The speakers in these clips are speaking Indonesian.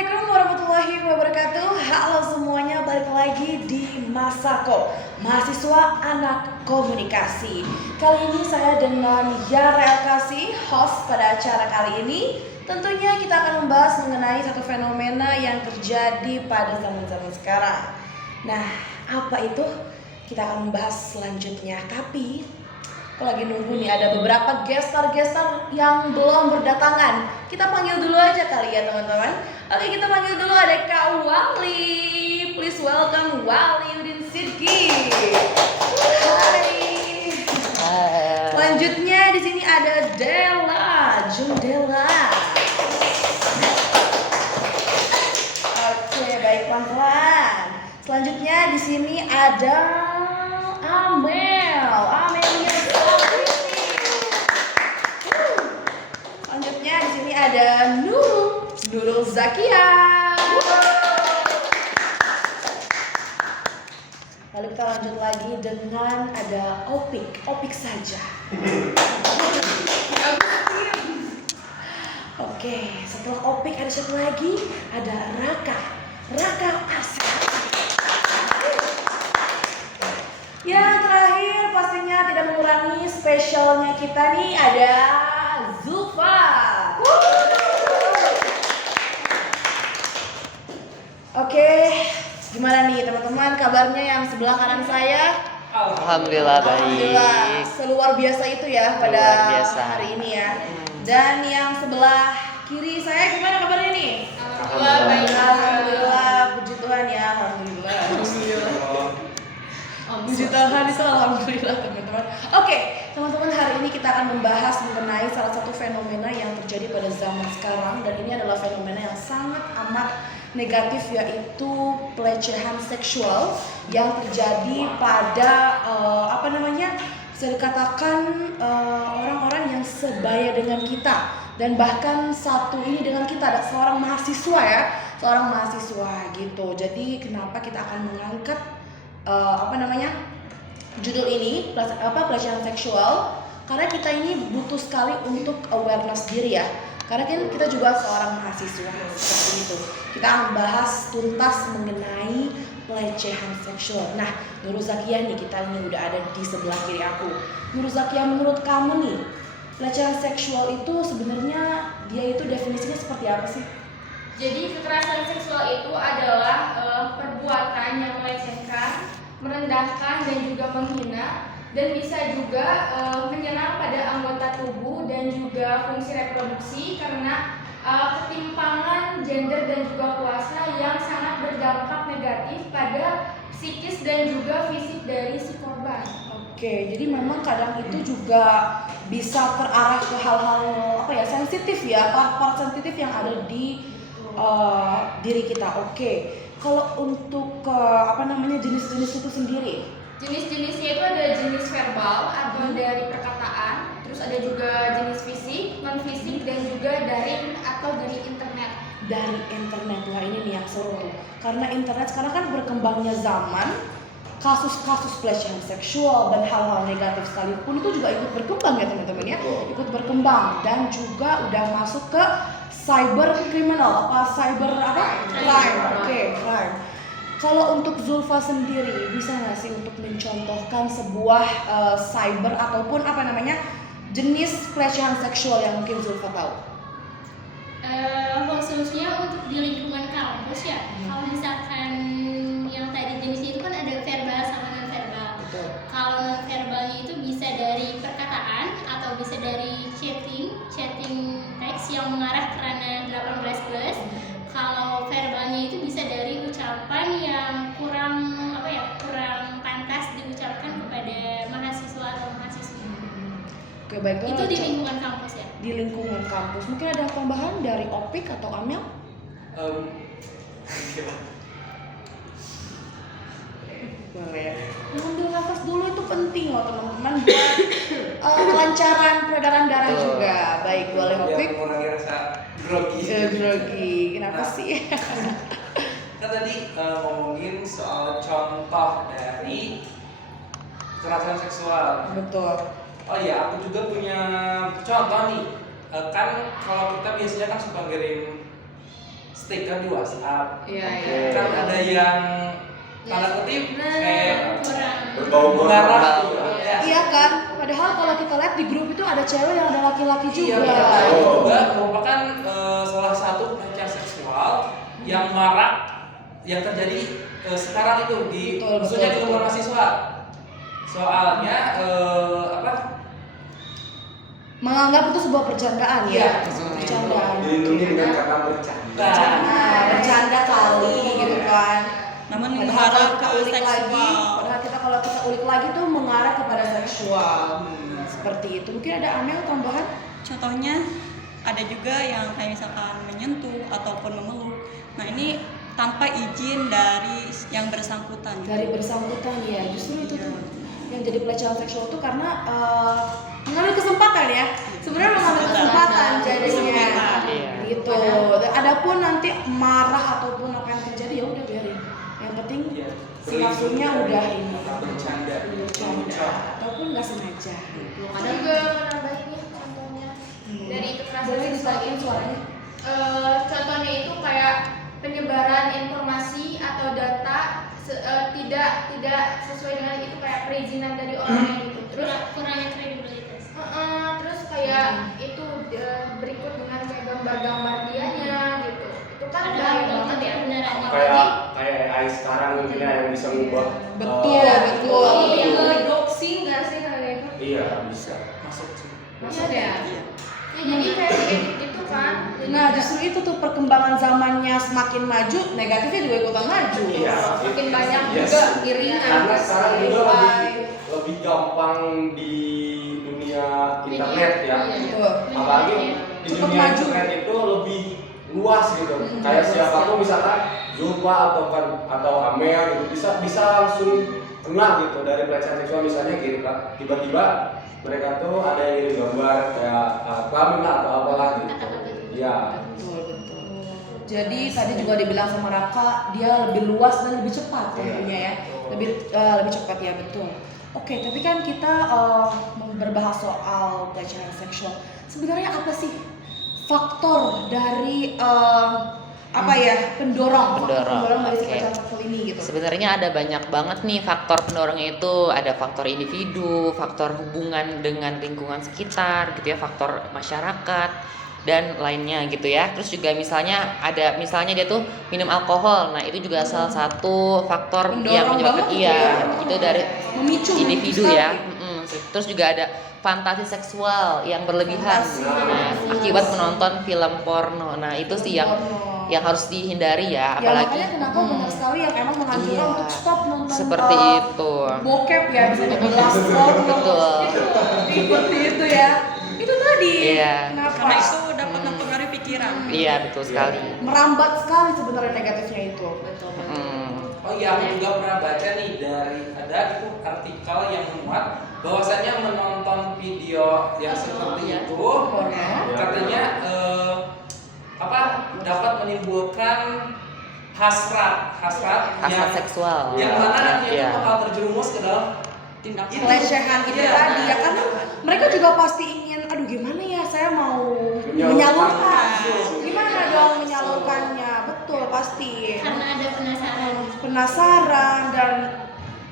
Assalamualaikum warahmatullahi wabarakatuh. Halo semuanya, balik lagi di Masako, mahasiswa anak komunikasi. Kali ini saya dengan Yara Elkasi, host pada acara kali ini. Tentunya kita akan membahas mengenai satu fenomena yang terjadi pada zaman-zaman sekarang. Nah, apa itu? Kita akan membahas selanjutnya. Tapi aku lagi nunggu nih, ada beberapa gestar yang belum berdatangan. Kita panggil dulu aja kali ya teman-teman. Oke, kita panggil dulu, ada Kak Wali. Please welcome Wali Udin Sidki. Hai. Selanjutnya di sini ada Della, Jundela. Oke, baik, pelan-pelan. Selanjutnya di sini ada Amelia. Selanjutnya di sini ada Nurul Zakia. Lalu kita lanjut lagi dengan ada Opik saja. Oke, setelah Opik ada siapa lagi? Ada Raka Asep. Yang terakhir pastinya tidak mengurangi spesialnya kita nih, ada Zulfa. Oke, gimana nih teman-teman kabarnya yang sebelah kanan saya? Alhamdulillah baik. Alhamdulillah, seluar biasa itu ya pada hari ini ya. Dan yang sebelah kiri saya gimana kabarnya nih? Alhamdulillah baik. Alhamdulillah, puji Tuhan ya, alhamdulillah. Puji Tuhan itu alhamdulillah teman-teman. Oke, teman-teman, hari ini kita akan membahas mengenai salah satu fenomena yang terjadi pada zaman sekarang, dan ini adalah fenomena yang sangat amat negatif, yaitu pelecehan seksual yang terjadi pada bisa dikatakan orang-orang yang sebaya dengan kita, dan bahkan satu ini dengan kita, ada seorang mahasiswa gitu. Jadi kenapa kita akan mengangkat judul ini pelecehan seksual, karena kita ini butuh sekali untuk awareness diri ya, karena kan kita juga seorang mahasiswa seperti itu. Kita akan bahas tuntas mengenai pelecehan seksual. Nah, Nurul Zakia nih, kita ini udah ada di sebelah kiri aku. Nurul Zakia, menurut kamu nih, pelecehan seksual itu sebenarnya dia itu definisinya seperti apa sih? Jadi kekerasan seksual itu adalah perbuatan yang melecehkan, merendahkan dan juga menghina, dan bisa juga menyerang pada anggota tubuh dan juga fungsi reproduksi karena ketimpangan gender dan juga kuasa yang sangat berdampak negatif pada psikis dan juga fisik dari si korban. Oke, jadi memang kadang itu juga bisa terarah ke hal-hal sensitif ya, part-part sensitif yang ada di diri kita. Oke, kalau untuk jenis-jenis itu sendiri? Jenis-jenisnya itu ada jenis verbal atau dari perkataan, terus ada juga jenis fisik, non fisik, dan juga daring atau dari internet. Dari internet, wah ini nih yang seru tuh. Karena internet sekarang kan berkembangnya zaman, kasus-kasus pelecehan seksual dan hal-hal negatif sekalipun itu juga ikut berkembang ya teman-teman ya, ikut berkembang, dan juga udah masuk ke cyber criminal, crime. Crime. Kalau untuk Zulfa sendiri, bisa nggak sih untuk mencontohkan sebuah cyber ataupun jenis pelecehan seksual yang mungkin Zulfa tahu? Khususnya untuk di lingkungan kampus ya. Kalau misalkan yang tadi jenisnya itu kan ada verbal sama non verbal. Betul. Kalau non verbalnya itu bisa dari perkataan atau bisa dari chatting teks yang mengarah ke ranah 18+. Kalau verbalnya itu bisa dari ucapan yang kurang pantas diucapkan kepada mahasiswa atau mahasiswi. Oke, baik. Itu di lingkungan kampus ya. Di lingkungan kampus. Mungkin ada tambahan dari Opik atau Amel? Boleh ya. Mengambil nafas dulu itu penting loh teman-teman, buat kelancaran peredaran darah juga. Baik, boleh Opik? Ya, mengurangi rasa grogi. Kenapa sih? Kita tadi ngomongin soal contoh dari kekerasan seksual. Betul. Oh iya, aku juga punya contoh nih. Kan kalau kita biasanya kan suka ngirim stiker di WhatsApp. Iya, Oke. Kan ada yang tanda kutip kurang. Berbau-bau mengarah. Ya. Iya kan? Padahal kalau kita lihat di grup itu ada cewek yang ada laki-laki Iya, juga. betul. Itu juga merupakan salah satu pelecehan seksual yang marak yang terjadi sekarang itu di Betul, khususnya di betul, lingkungan betul. mahasiswa. Soalnya apa? Menganggap itu sebuah percandaan ya. Iya. Percandaan. dilindungi dengan kata bercanda. Nah, bercanda kali gitu kan. Namun Padahal mengarah kalau ke kita ulik lagi, seksual. padahal kalau kita ulik lagi tuh mengarah kepada seksual. Seperti itu. Mungkin ada Amel tambahan? Contohnya ada juga yang kayak misalkan menyentuh ataupun memeluk. Nah ini tanpa izin dari yang bersangkutan. Dari bersangkutan ya. Justru itu tuh yang jadi pelecehan seksual tuh karena mengambil kesempatan ya. Sebenarnya mengambil kesempatan jadinya. Iya. Gitu. Adapun nanti marah ataupun apa yang terjadi ya udah biarin. Yang penting Iya. si kasusnya udah ini. Bercanda. Bercanda ataupun nggak sengaja. Ada juga menambahin nih contohnya dari kekerasan Boleh seksual disaikin itu. suaranya? Contohnya itu kayak penyebaran informasi atau data tidak sesuai dengan itu kayak perizinan dari orangnya gitu. Terus Kurangnya kredibilitas. terus kayak itu berikut dengan kayak gambar-gambar dianya gitu. Itu kan Ada bahaya yang banget ya. beneran. Kayak AI sekarang mungkin ya yang bisa ngubah. Betul, betul. Iya, doxing nggak sih kayak gitu? Iya bisa. Masuk sih. Iya deh. Ya jadi kayak gitu kan. Jadi Nah justru itu tuh perkembangan zamannya semakin maju, negatifnya juga ikutan maju. Iya. makin banyak Yes. juga iringan. Karena sekarang juga Spotify. lebih gampang di dunia internet ya. Iya. Betul. Apalagi di Cepet dunia maju. internet itu lebih luas gitu. Kayak siapapun misalkan Zulfa atau Amel gitu bisa langsung kena gitu dari pelecehan seksual misalnya gitu kan. Tiba-tiba mereka tuh ada yang ngirim gambar kayak kelamin lah atau apalah gitu. Iya. Betul, betul. Jadi tadi juga dibilang sama Raka, dia lebih luas dan lebih cepat tentunya ya. Lebih cepat ya, betul. Oke, tapi kan kita berbahas soal pelecehan seksual. Sebenarnya apa sih faktor dari pendorong dari si Oke. pelecehan seksual ini gitu? Sebenarnya ada banyak banget nih faktor pendorongnya itu. Ada faktor individu, faktor hubungan dengan lingkungan sekitar gitu ya, faktor masyarakat dan lainnya gitu ya. Terus juga misalnya dia tuh minum alkohol. Nah, itu juga salah satu faktor yang Pendorong menyebabkan banget gitu ya. itu dari Memicu individu sekali. ya. Terus juga ada fantasi seksual yang berlebihan akibat menonton film porno. Nah, itu sih yang harus dihindari ya, Ya apalagi makanya kenapa benar sekali yang emang menganjurkan Iya. untuk stop nonton seperti itu. bokep ya, bisa dibilang porno. Betul. Seperti itu ya. Itu tadi. Iya. Kenapa? Karena itu dapat mempengaruhi pikiran. Iya, betul sekali. Merambat sekali sebenarnya negatifnya itu. Oh iya, aku juga pernah baca nih ada itu artikel yang memuat bahwasanya menonton video yang seperti itu Porno. katanya dapat menimbulkan hasrat Hasrat yang seksual. yang mana nantinya Iya. itu bakal terjerumus ke dalam Tindak Itu. Pelecehan itu Iya. tadi ya, karena mereka juga pasti ingin, aduh gimana ya saya mau Menyalurkan. menyalurkan, gimana dong menyalurkannya, betul pasti Karena ada penasaran dan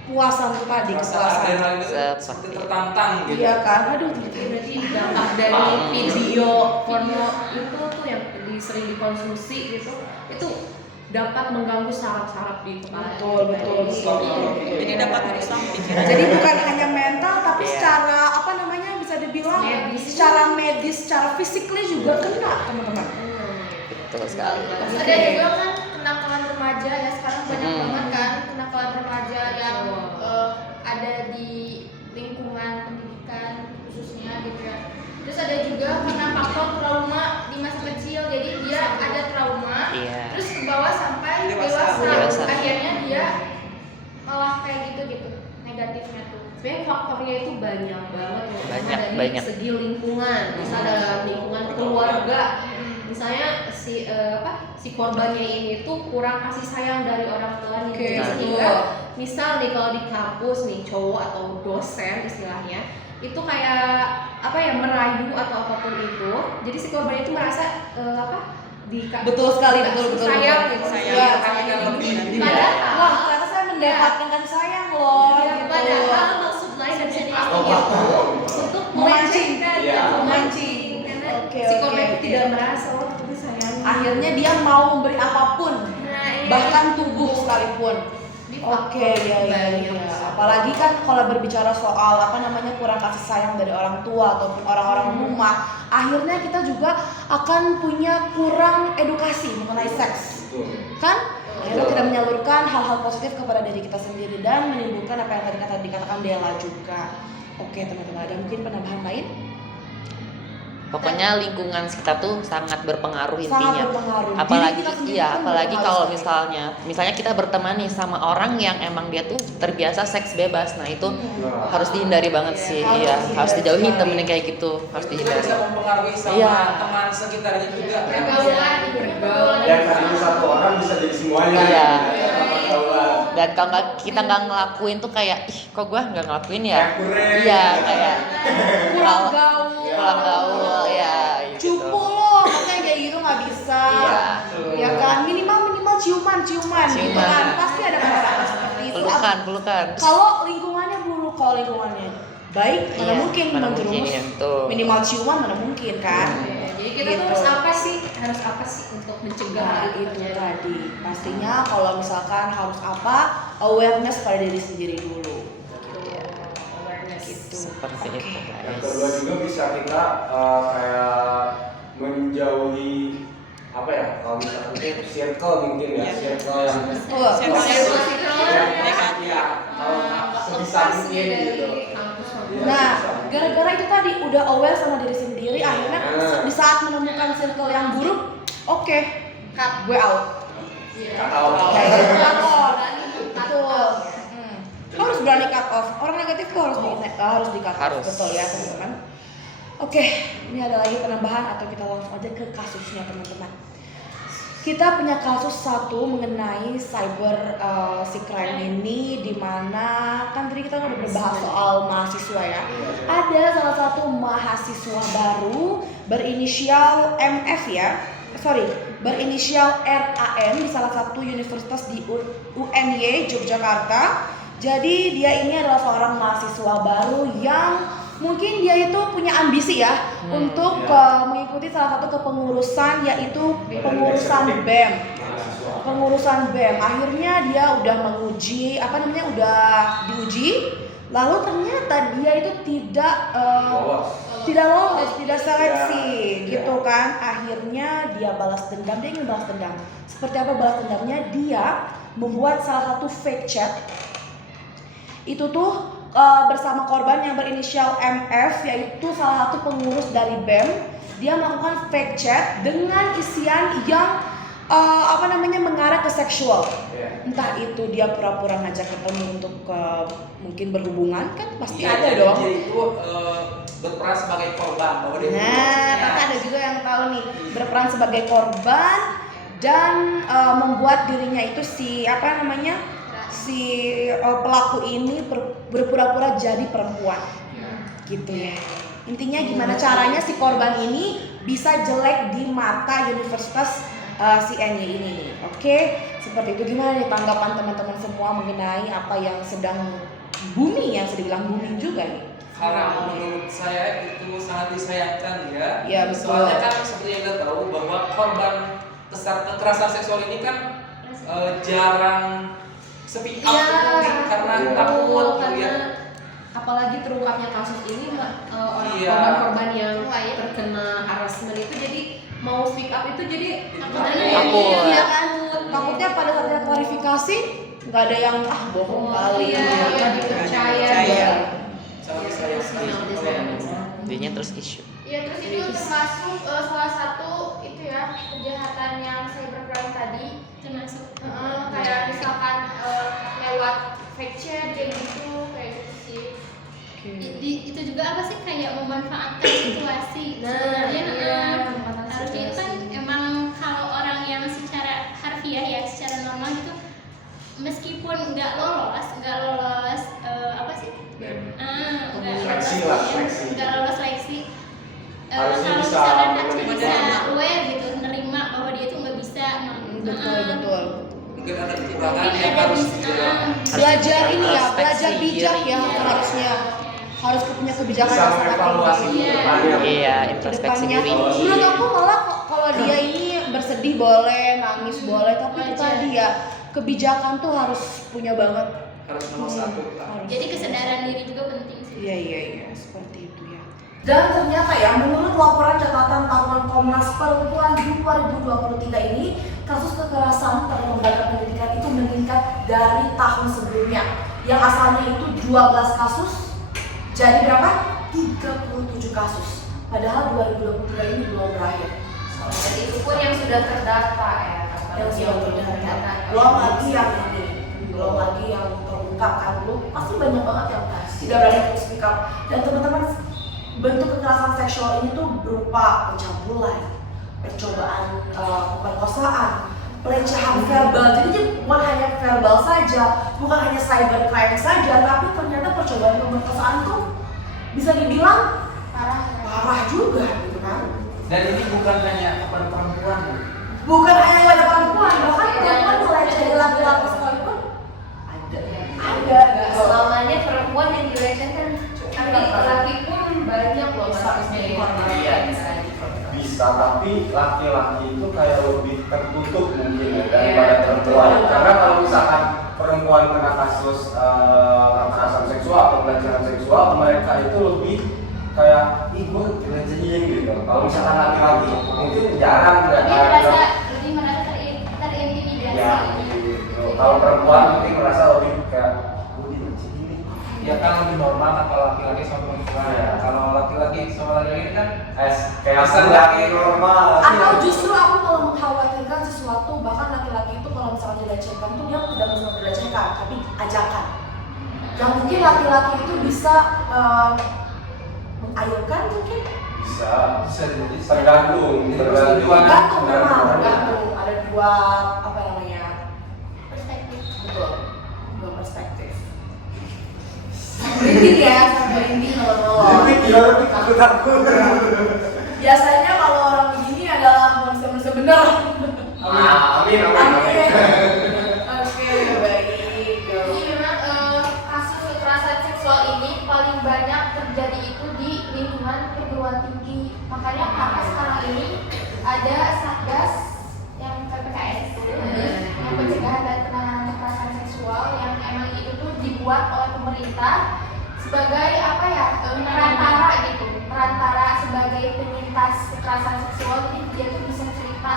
puasan itu tadi, rasa kepuasan. adrenalin itu Seperti seperti tertantang gitu. Iya kan, aduh Berarti dampak dari video porno itu tuh yang sering dikonsumsi gitu, itu dapat mengganggu saraf-saraf di kepala. betul. Jadi dapat merusak pikiran. Jadi bukan hanya mental tapi Iya. secara bisa dibilang secara medis, secara physically juga kena teman-teman. Betul sekali. Terus ada juga kan kenakalan remaja ya, sekarang banyak banget kan kenakalan remaja yang ada di lingkungan pendidikan khususnya gitu ya. Terus ada juga karena faktor trauma di masa kecil, jadi dia ada trauma, Iya. terus ke bawah sampai Dewasa. dewasa. Akhirnya dia malah kayak gitu negatifnya tuh. Sebenarnya faktornya itu banyak banget loh. Banyak, Dari banyak. segi lingkungan, misalnya dalam lingkungan keluarga, misalnya si korbannya ini tuh kurang kasih sayang dari orang tuanya. Oke, Sehingga misal nih kalau di kampus nih cowok atau dosen istilahnya itu kayak merayu atau apapun itu, jadi si korban itu merasa Betul sekali, betul. sayang gitu, Iya. sayang Lebih ini padahal ya. Wah, ternyata saya mendapatkan kasih sayang loh. ya, gitu. padahal maksud lain dari si pelaku Oh, itu paham. untuk Memancing. melecehkan Iya. Memancing. karena Oke, si oke, korban itu oke. tidak merasa oh tapi sayang. Akhirnya dia mau memberi apapun, Nah, iya. bahkan tubuh sekalipun. Oke, ya. Apalagi kan kalau berbicara soal kurang kasih sayang dari orang tua ataupun orang-orang rumah, akhirnya kita juga akan punya kurang edukasi mengenai seks, Betul. kan? Akhirnya tidak menyalurkan hal-hal positif kepada diri kita sendiri dan menimbulkan apa yang tadi dikatakan Dela juga. Oke teman-teman, ada mungkin penambahan lain? Pokoknya lingkungan sekitar tuh sangat berpengaruh Sangat intinya. berpengaruh. Apalagi Diri kita sendiri iya, pun apalagi berpengaruh kalau sekali. misalnya kita berteman nih sama orang yang emang dia tuh terbiasa seks bebas. Nah, itu Nah, harus dihindari banget sih. harus Iya, dihindari harus dijauhi sekali. temen yang kayak gitu. Harus Itu dihindari. bisa mempengaruhi sama Iya. teman sekitarnya juga. Pergaulan. yang tadinya satu orang bisa jadi semuanya. Iya. Gitu. Pergaulan. Dan kalau kita nggak ngelakuin tuh kayak, ih kok gua nggak ngelakuin ya? Kayak kurang. Iya, kayak Kurang kalau- gaul. kurang gaul ya. Gitu. Cupu loh, makanya kayak gitu nggak bisa. Iya. Ya kan, minimal ciuman gitu Ciuman. kan. Pasti ada perasaan seperti itu. Pelukan. Kalau lingkungannya buruk, kalau lingkungannya baik, mana Iya, mungkin mana menjerumus mungkin, tuh. minimal ciuman mana mungkin kan? Jadi kita Gitu. tuh harus apa sih untuk mencegah Nah, hal itu tadi pastinya kalau misalkan harus apa, awareness pada diri sendiri dulu. awareness. Gitu. Seperti Oke. itu, Yang guys. kedua juga bisa kita kayak menjauhi apa ya, kalau misalkan itu circle mungkin ya, Iya. circle yang Wah, Iya, kalau sebisa mungkin gitu. Nah, gara-gara itu tadi udah aware sama diri sendiri, akhirnya Nah. di saat menemukan circle yang buruk, oke, cut, gue out. Atau Kayak gitu, cut off. Betul. Harus berani cut off. Orang negatif tuh harus di cut off. Harus. Betul ya teman-teman. Oke, ini ada lagi penambahan atau kita langsung aja ke kasusnya teman-teman. Kita punya kasus satu mengenai cyber si crime ini, di mana kan tadi kita udah berbahas soal mahasiswa ya. Ada salah satu mahasiswa baru berinisial MF ya, berinisial RAN di salah satu universitas di UNY Yogyakarta. Jadi dia ini adalah seorang mahasiswa baru yang mungkin dia itu punya ambisi ya untuk mengikuti salah satu kepengurusan, yaitu pengurusan BEM. Pengurusan BEM. Akhirnya dia udah menguji, udah diuji, lalu ternyata dia itu tidak lolos, tidak seleksi, gitu kan. Akhirnya dia balas dendam, dia ingin balas dendam. Seperti apa balas dendamnya? Dia membuat salah satu fake chat. Itu tuh bersama korban yang berinisial MF, yaitu salah satu pengurus dari BEM. Dia melakukan fake chat dengan isian yang mengarah ke seksual. Entah itu dia pura-pura ngajak ketemu untuk mungkin berhubungan, kan pasti Iya, ada jadi dong. Dia itu berperan sebagai korban bahwa dia Nah, ternyata ada juga yang tahu nih, berperan sebagai korban dan membuat dirinya itu si pelaku ini berpura-pura jadi perempuan, gitu ya. Intinya gimana caranya si korban ini bisa jelek di mata universitas si NY ini nih. Oke, seperti itu. Gimana nih tanggapan teman-teman semua mengenai apa yang sedang booming, yang sedang dibilang booming juga nih? Karena menurut saya itu sangat disayangkan ya. Iya, betul. Soalnya kan seperti yang kita tahu bahwa korban kekerasan seksual ini kan jarang speak up mungkin karena takut gitu ya. Apalagi terungkapnya kasus ini Iya. korban-korban yang terkena harassment itu jadi mau speak up itu jadi Takut. Iya kan, takutnya pada saatnya klarifikasi nggak ada yang bohong kali. nggak dipercaya. Iya. Sangat disayangkan. Jadinya terus isu. Ya terus itu termasuk salah satu itu ya kejahatan yang cybercrime tadi. Termasuk Kayak misalkan lewat fake chat kayak gitu sih. itu juga apa sih kayak memanfaatkan situasi. Sebenarnya harusnya itu kan emang kalau orang yang secara harfiah ya, secara normal itu meskipun nggak lolos Seleksi. nggak lolos seleksi, Harusnya kalau bisa misalkan harusnya menerima. bisa aware gitu, nerima bahwa dia tuh nggak bisa Betul. Mungkin ada kekurangan mungkin yang ada harus Belajar ini ya, introspeksi belajar bijak diri. ya harusnya. Harus punya kebijakan Bisa yang sangat mengevaluasi tinggi. ke depannya. Iya, Ke introspeksi depannya. diri. Menurut aku malah kalau dia ini bersedih boleh, nangis boleh, tapi itu Wajar. tadi ya kebijakan tuh harus punya banget. harus nomor satu lah. Harus. jadi kesadaran diri juga penting sih. Iya, seperti itu ya. Dan ternyata ya, menurut laporan catatan tahunan Komnas Perempuan 2023 ini, kasus kekerasan pada lembaga pendidikan itu meningkat dari tahun sebelumnya. Yang asalnya itu 12 kasus, jadi berapa? 37 kasus. Padahal 2023 ini belum berakhir. Dan itu pun yang sudah terdata ya. Yang sudah terdata. Belum lagi yang ini, belum lagi yang terungkap kan, belum pasti banyak banget yang tidak berani untuk speak up. Dan teman-teman, bentuk kekerasan seksual ini tuh berupa pencabulan, percobaan pemerkosaan, pelecehan verbal. Jadi bukan hanya verbal saja, bukan hanya cybercrime saja, tapi ternyata percobaan pemerkosaan tuh bisa dibilang parah juga gitu kan. Dan ini bukan hanya kepada perempuan. Bukan hanya pada perempuan, bahkan perempuan melecehi laki-laki sekalipun ada. Nggak selamanya perempuan yang dilecehkan, tapi laki pun banyak loh kasusnya yang Bisa, tapi laki-laki itu kayak lebih tertutup mungkin ya daripada perempuan. Karena kalau misalkan perempuan kena kasus kekerasan seksual atau pelecehan seksual, mereka itu lebih kayak ih gue dilecehin gitu. Kalau misalkan laki-laki mungkin jarang Lebih merasa terintimidasi. ya gitu. Kalau perempuan mungkin merasa lebih kayak gue dilecehin nih. Ya kan lebih normal kan kalau laki-laki sama perempuan. Iya. Kalau laki-laki sama laki-laki kan Kayak Asal laki laki- normal. Atau justru aku kalau mengkhawatirkan sesuatu, bahkan laki-laki itu kalau misalnya dilecehkan tuh dia tidak benar dilecehkan, tapi ajakan. Yang mungkin laki-laki itu bisa mengayokan mungkin. Bisa jadi tergantung Tergantung memang, tergantung. Ada dua apa namanya? Perspektif. Betul, dua perspektif. Merinding ya, sampai merinding nolong-nolong. Jadi gimana nih takut. Biasanya kalau orang begini adalah manusia-manusia benar. Amin. Oke, baik. Jadi memang kasus kekerasan seksual ini paling banyak terjadi itu di lingkungan perguruan tinggi. Makanya karena sekarang ini ada Satgas yang PPKS itu yang pencegahan dan penanganan kekerasan seksual yang emang itu tuh dibuat oleh pemerintah sebagai apa ya, perantara sebagai penyintas kekerasan seksual. Jadi dia tuh bisa cerita,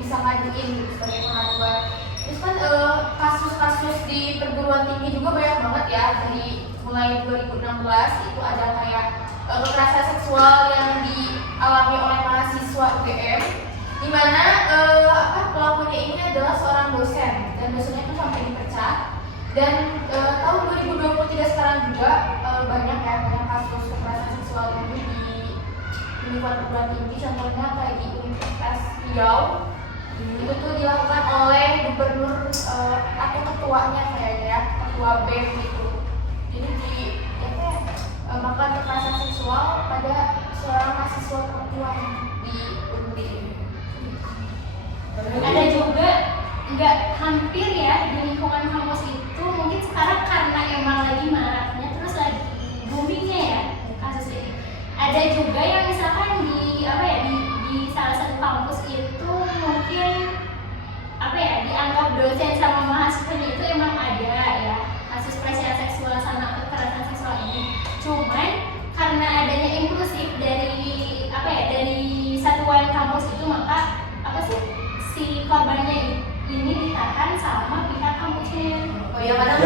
bisa ngajuin gitu sebagai pengaduan. Terus kan kasus-kasus di perguruan tinggi juga banyak banget ya, dari mulai 2016 itu ada kayak kekerasan seksual yang dialami oleh mahasiswa UGM, di mana pelakunya ini adalah seorang dosen dan dosennya itu sampai dipecat. Dan tahun 2023 sekarang juga banyak kasus kekerasan seksual ini di lingkungan perguruan tinggi, contohnya kayak di Universitas Riau. Itu tuh dilakukan oleh gubernur atau ketuanya kayaknya ya, ketua BEM gitu. Jadi melakukan kekerasan seksual pada seorang mahasiswa perempuan di UNRI. Ada juga nggak hampir ya di lingkungan kampus itu, mungkin sekarang karena emang lagi maraknya terus lagi boomingnya ya kasus ini. Ada juga yang misalkan di salah satu kampus itu mungkin dianggap dosen sama mahasiswanya itu emang ada ya kasus pelecehan seksual sama kekerasan seksual ini. Cuman karena adanya inklusif dari satuan kampus itu, maka si korbannya ini ditahan sama pihak kampusnya. Oh ya, kadang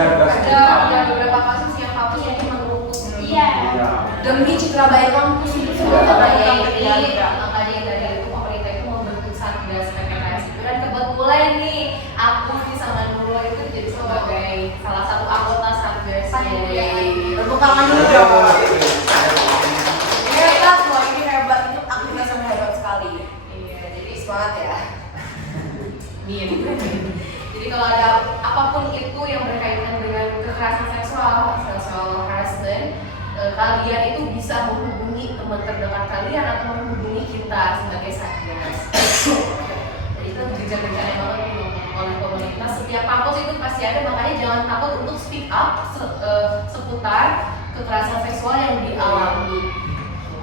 Ya, ada beberapa kasus yang kampusnya itu menutup. Iya. Demi citra baik kampus itu Makanya dari itu pemerintah itu membentuk Satgas PPKS itu, dan kebetulan nih aku sama Nurul itu jadi sebagai salah satu anggota Satgasnya. Tepuk tangan dulu dong. Hebat loh, ini hebat, itu aktivitasnya hebat sekali. Iya, jadi Semangat ya. Jadi kalau ada apapun itu yang berkaitan dengan kekerasan seksual, sexual harassment, kalian itu bisa menghubungi teman terdekat kalian atau menghubungi kita sebagai Satgas. Jadi gencar-gencarnya banget gitu oleh komunitas. Setiap kampus itu pasti ada, makanya jangan takut untuk speak up seputar kekerasan seksual yang dialami.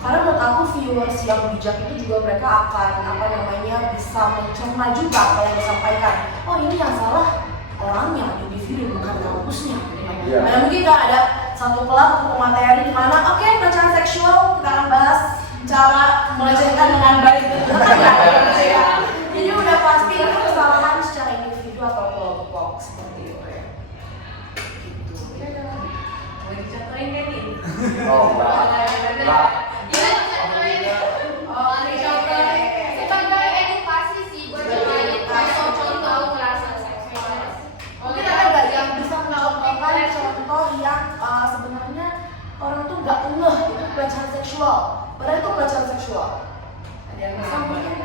Karena menurut aku viewers yang bijak itu juga mereka akan bisa mencerna juga apa yang disampaikan. Oh ini yang salah orangnya, individu bukan kampusnya. Iya. Nah mungkin kan ada satu kelas atau materi di mana oke, pelecehan seksual kita akan bahas cara melecehkan dengan baik. Jadi udah pasti itu kesalahan secara individu atau kelompok seperti itu ya. Gitu. Mau dicontohin kan nih? Oh, Mbak. Sebagai edukasi sih buat yang lain, contoh kekerasan seksual. Mungkin ada nggak yang bisa mencontohkan contoh yang sebenarnya orang tuh nggak ngeh itu pelecehan seksual, padahal itu pelecehan seksual. Ada yang bisa mungkin?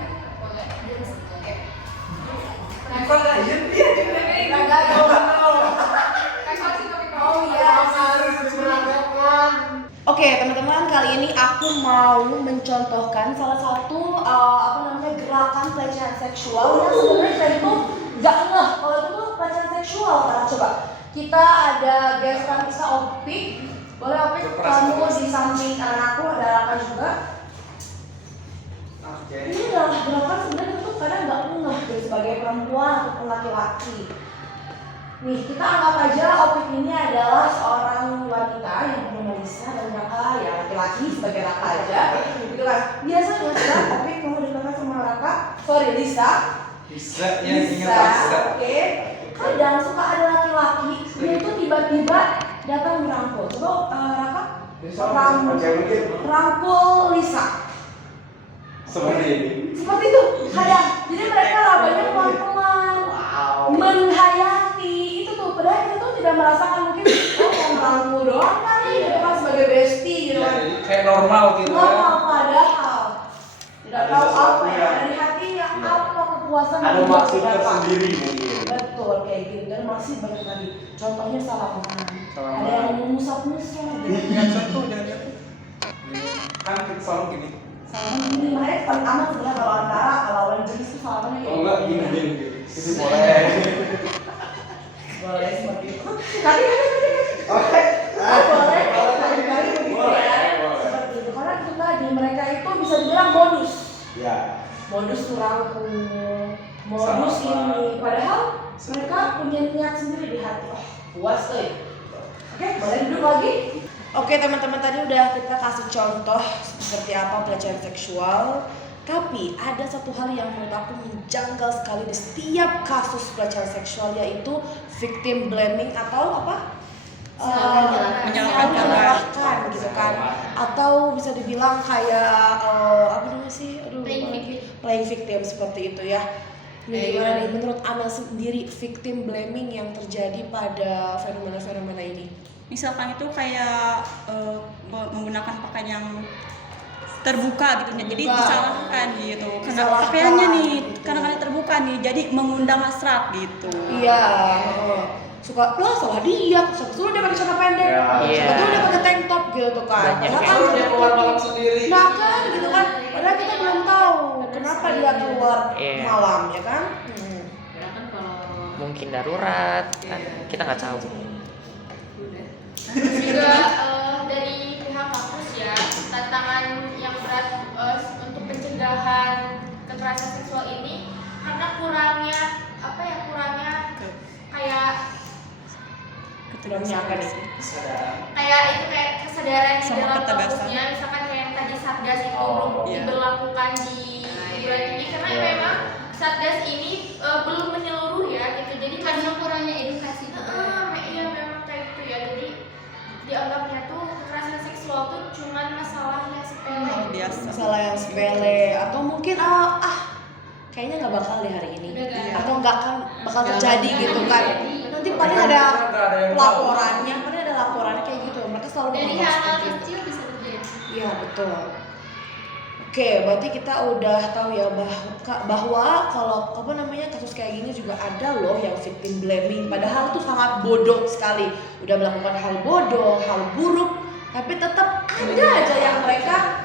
Oh iya. Oke teman-teman, kali ini aku mau mencontohkan salah satu gerakan pelecehan seksual yang sebenarnya itu nggak ngeh kalau itu tuh pelecehan seksual. Karena coba kita ada geseran bisa Opik, boleh Opik kamu di samping anakku ada Raka juga. Ini adalah gerakan sebenarnya itu kadang nggak ngeh gitu, sebagai perempuan ataupun laki-laki. Nih kita anggap aja Opik ini adalah seorang wanita yang bernama Lisa dan Raka ya laki-laki sebagai Raka aja gitu kan. Biasanya kan Opik kamu dekat sama Raka, sorry Lisa. Bisa ya, ingat bisa. Oke. Kadang suka ada laki-laki dia itu tiba-tiba datang merangkul. Coba Raka rangkul Lisa. Seperti ini. Seperti itu kadang. Jadi mereka labanya pelan-pelan, menghayati itu tuh. Padahal kita tuh tidak merasakan mungkin mau merangkul doang kali gitu kan sebagai bestie gitu Ya, kan. jadi kayak normal gitu ya. Normal padahal tidak tahu apa ya dari hatinya apa kepuasan Ada yang maksud dia dapat. tersendiri mungkin. Betul kayak gitu dan masih banyak lagi. Contohnya salaman. Salaman. Ada yang mengusap-ngusap. Jangan jatuh, jangan jatuh. Kan selalu gini. Salaman ini makanya paling aman sebenarnya kalau antara lawan jenis itu salamannya kayak Oh enggak gitu. gini. Itu boleh. Boleh seperti itu. Tadi Oke. boleh kali-kali begitu Boleh, ya. boleh. Seperti itu karena itu tadi mereka itu bisa dibilang modus. Ya. Modus kurangku, modus Sama. ini. Padahal mereka punya niat sendiri di hati. Oh, puas Oke, boleh duduk lagi. Oke teman-teman, tadi udah kita kasih contoh seperti apa pelecehan seksual. Tapi ada satu hal yang menurut aku menjanggal sekali di setiap kasus pelecehan seksual, yaitu victim blaming atau apa? Menyalahkan gitu kan, atau bisa dibilang kayak apa namanya sih? Playing victim seperti itu ya. Ini gimana nih menurut Ana sendiri victim blaming yang terjadi pada fenomena-fenomena ini? Misalkan itu kayak menggunakan pakaian yang terbuka gitu, jadi disalahkan gitu. Karena Disalahkan, pakaiannya nih, gitu. karena terbuka nih, jadi mengundang hasrat gitu. Iya, suka lah salah dia, sebetulnya dia pakai celana pendek, Iya. sebetulnya dia pakai tank top gitu kan. Banyak Padahal ya. kan Suruh dia keluar malam sendiri. nah kan gitu kan, padahal kita belum tahu kenapa dia keluar Iya. malam ya kan. Karena kan kalau Mungkin darurat, kan kita nggak tahu. Terus juga dari pihak kampus ya, tantangan yang berat untuk pencegahan kekerasan seksual ini karena kurangnya kayak Kurangnya apa nih? kayak kesadaran di Sama dalam ketegasan. kampusnya, misalkan kayak yang tadi satgas itu belum iya. diberlakukan di bulan ini karena memang satgas ini belum menyeluruh ya gitu, jadi Karena kurangnya edukasi iya memang kayak gitu ya, jadi dianggapnya tuh kekerasan seksual tuh cuman masalah yang sepele. Biasa. Masalah yang sepele atau mungkin kayaknya nggak bakal deh hari ini, atau nggak akan bakal terjadi gitu kan. Nanti paling ada laporannya, paling ada laporannya kayak gitu. Mereka selalu dari ngomong hal seperti itu. kecil bisa terjadi. Iya betul. Oke, berarti kita udah tahu ya bahwa kalau kasus kayak gini juga ada loh yang victim blaming. Padahal itu sangat bodoh sekali. Udah melakukan hal bodoh, hal buruk, tapi tetap ada aja yang mereka,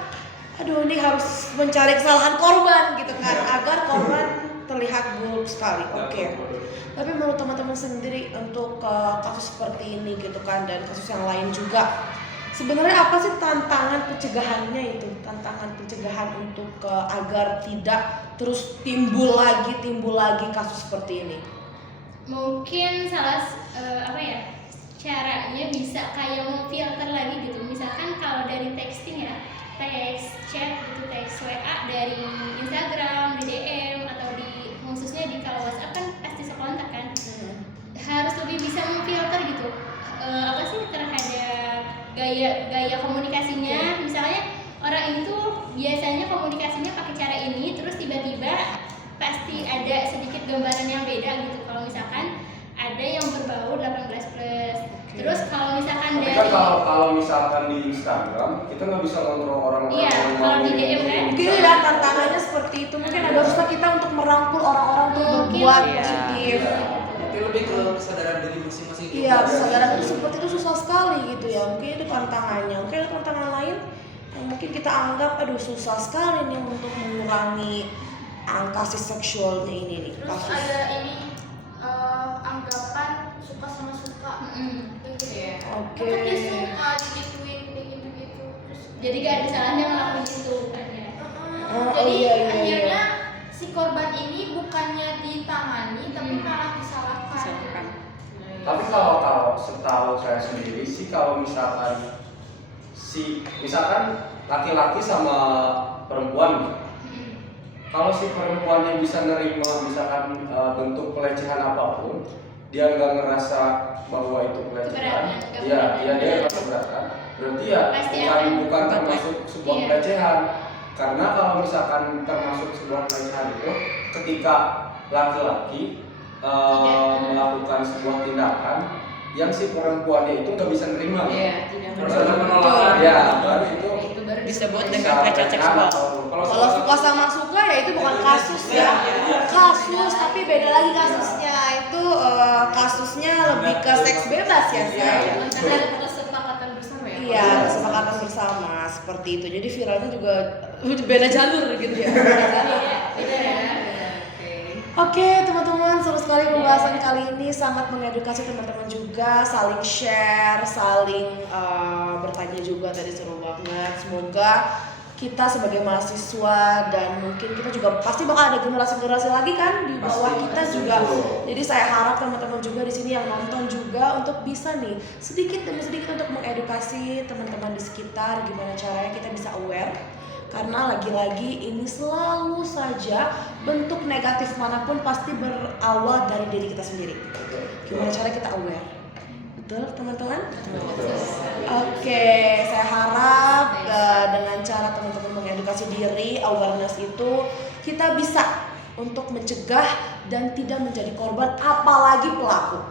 aduh ini harus mencari kesalahan korban gitu kan, agar korban terlihat buruk sekali. Oke. Tapi menurut teman-teman sendiri untuk kasus seperti ini gitu kan, dan kasus yang lain juga, sebenarnya apa sih tantangan pencegahannya itu? Tantangan pencegahan untuk agar tidak terus timbul lagi kasus seperti ini. Mungkin caranya bisa kayak memfilter lagi gitu. Misalkan kalau dari texting ya, teks chat gitu, teks WA dari Instagram, di DM atau khususnya di kalau WhatsApp kan pasti sekontak kan. Harus lebih bisa memfilter gitu. Terhadap gaya komunikasinya. Misalnya orang ini tuh biasanya komunikasinya pakai cara ini, terus tiba-tiba pasti ada sedikit gambaran yang beda gitu. Kalau misalkan ada yang berbau 18+. Terus kalau misalkan Tapi dari kan kalau misalkan di Instagram kita nggak bisa ngontrol orang-orang Iya, yang kalau mau di DM kan. Mungkin ya tantangannya seperti itu. Mungkin ada usaha kita untuk merangkul orang-orang untuk Mungkin, berbuat iya. positif. Tapi lebih ke kesadaran diri masing-masing. Iya, kesadaran itu seperti itu susah sekali gitu ya. Mungkin itu tantangannya. Mungkin ada tantangan lain yang mungkin kita anggap aduh susah sekali nih untuk mengurangi angka seksualnya ini nih. Terus Kasus. ada ini anggapan suka sama suka. Iya. Oke. Maka dia suka digituin kayak gitu-gitu. Terus jadi gak ada salahnya ngelakuin itu kan ya. Oh, jadi iya. akhirnya si korban ini bukannya ditangani tapi malah disalahkan. Tapi kalau setahu saya sendiri sih, kalau misalkan laki-laki sama perempuan, kalau si perempuannya bisa nerima misalkan bentuk pelecehan apapun, dia nggak ngerasa bahwa itu pelecehan, Keberatan, dia nggak keberatan, berarti ya Pasti bukan termasuk sebuah Iya. pelecehan. Karena kalau misalkan termasuk sebuah pelecehan itu ketika laki-laki melakukan sebuah tindakan yang si perempuannya itu nggak bisa nerima. Iya, tidak Harus benar. ada penolakan. Ya, baru itu Itu baru Disebut disebut dengan pelecehan seksual. Kalau suka sama suka ya itu bukan kasus ya. Kasus, tapi beda lagi kasusnya. Itu kasusnya lebih ke seks bebas ya, saya. kesepakatan bersama ya. Iya, kesepakatan bersama seperti itu. Jadi viralnya juga beda jalur gitu ya. Beda ya. Oke teman-teman, seru sekali pembahasan kali ini, sangat mengedukasi teman-teman juga, saling share, saling bertanya juga, tadi seru banget. Semoga kita sebagai mahasiswa dan mungkin kita juga pasti bakal ada generasi-generasi lagi kan di bawah kita juga. Jadi saya harap teman-teman juga di sini yang nonton juga untuk bisa nih sedikit demi sedikit untuk mengedukasi teman-teman di sekitar gimana caranya kita bisa aware. Karena lagi-lagi ini selalu saja bentuk negatif manapun pasti berawal dari diri kita sendiri. Gimana cara kita aware? Betul teman-teman? Oke, saya harap dengan cara teman-teman mengedukasi diri, awareness itu kita bisa untuk mencegah dan tidak menjadi korban, apalagi pelaku.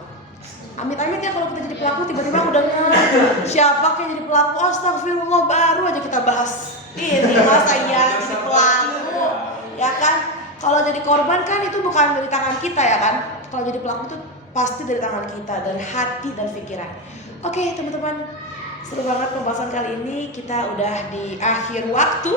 Amit-amit ya kalau kita jadi pelaku tiba-tiba aku dengar siapa yang jadi pelaku, astagfirullah, baru aja kita bahas ini masanya jadi pelaku, ya kan? Kalau jadi korban kan itu bukan dari tangan kita ya kan? Kalau jadi pelaku itu pasti dari tangan kita dan hati dan pikiran. Oke teman-teman, seru banget pembahasan kali ini. Kita udah di akhir waktu.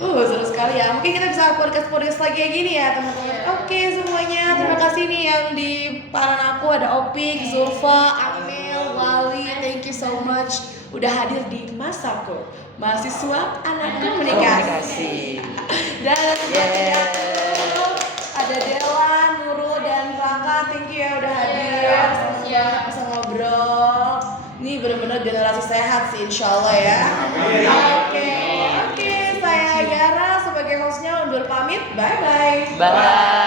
Seru sekali ya. Mungkin kita bisa podcast lagi kayak gini ya teman-teman. Oke semuanya, terima kasih nih yang di paran aku ada Opik, Zulfa, Amel, Wali. Thank you so much udah hadir di Masako, mahasiswa anak komunikasi. Dan ada Dela, Nurul dan Raka. Thank you ya udah hadir. Semoga bisa ngobrol. Ini benar-benar generasi sehat sih insyaallah ya. Oke, saya Yara sebagai hostnya undur pamit. Bye bye. Bye.